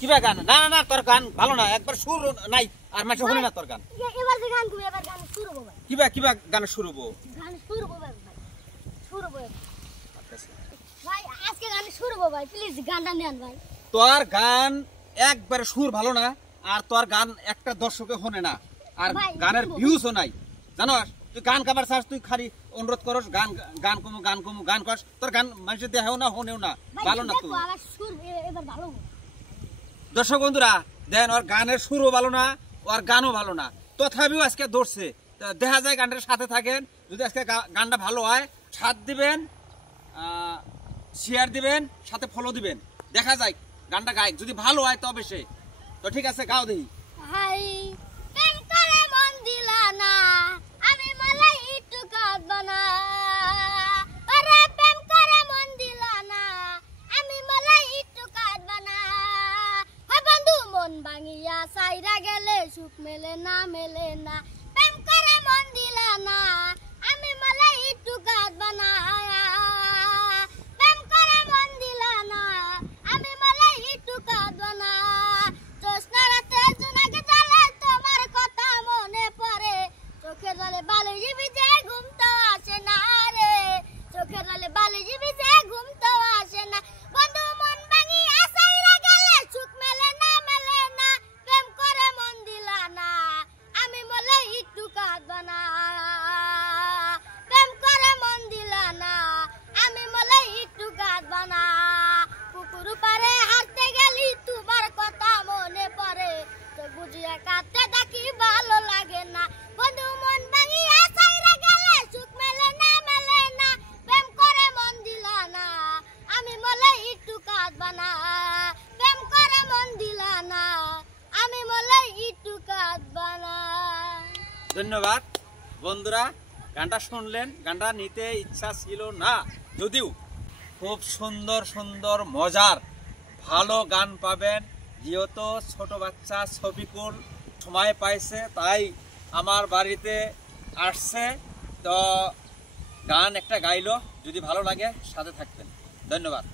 কিবা গান? না না না, তোর গান ভালো না, একবার সুর নাই আর মাঝে হলে না তোর গান। এবার যে গান কই, এবার গান শুরু হবো ভাই। কিবা কিবা গান শুরু হবো? গান শুরু হবো ভাই, শুরু হবো ভাই। আজকে গান শুরু হবো ভাই, প্লিজ গানটা নেন ভাই। তোর গান একবার সুর ভালো না, আর তোর গান একটা দর্শকে হনে না, আর গানের ভিউজও নাই জানোস। তুই গান কাবার চাস, তুই খালি অনুরোধ করস গান গান কমু গান কমু গান করস, তোর গান মানুষের দেহেও না হনেও না, ভালো না। তুই দর্শক বন্ধুরা দেন, ওর গানের সুরও ভালো না, ওর গানও ভালো না, তথাপিও আজকে ধরছে। দেখা যায় গানটার সাথে থাকেন, যদি আজকে গানটা ভালো হয় সাথ দিবেন, শেয়ার দিবেন, সাথে ফলো দিবেন, দেখা যায় গানটা গায় যদি ভালো হয় তবে সে তো ঠিক আছে। গাও দেখি। হাই প্রেম করে মন দিলা না, আমি মালাই একটু কাঁদব না। আরে প্রেম করে মন দিলা না, আমি মালাই একটু কাঁদব না। ও বন্ধু মন ভাঙিয়া সাইরা গেলে সুখ মেলে না, মেলে না। প্রেম করে মন দিলা না, আমি মালাই একটু কাঁদব না। প্রেম করে মন দিলা না, আমি মালাই একটু কাঁদব না। জ্যোৎস্না রাতে জোনাকি জ্বলে, তোমার কথা মনে পড়ে। চোখের জলে বালি ভিজে ঘুম তো আসে না রে, চোখের জলে বালি ভিজে ঘুম তো আসে না। বন্ধু মন ভাঙিয়া সাইরা গেলে সুখ মেলে না, মেলে না। প্রেম করে মন দিলা না, আমি মালাই একটু কাঁদব না। প্রেম করে মন দিলা না, আমি মালাই একটু কাঁদব না। পুকুর পারে হাঁটতে গেলি তোমার কথা মনে পড়ে, তো বুঝিয়া কাঁদতে থাকি ভালো লাগে না। বন্ধু মন ভাঙিয়া সাইরা গেলে সুখ মেলে না, মেলে না। প্রেম করে মন দিলা না, আমি মালাই একটু কাঁদব না। প্রেম করে মন দিলা না, আমি মালাই একটু কাঁদব না। ধন্যবাদ বন্ধুরা, গানটা শুনলেন। গানটা নিতে ইচ্ছা ছিল না, যদিও খুব সুন্দর সুন্দর মজার ভালো গান পাবেন। যেহেতু ছোট বাচ্চা ছবিকুল সময় পাইছে, তাই আমার বাড়িতে আসছে, তো গান একটা গাইলো। যদি ভালো লাগে সাথে থাকবেন। ধন্যবাদ।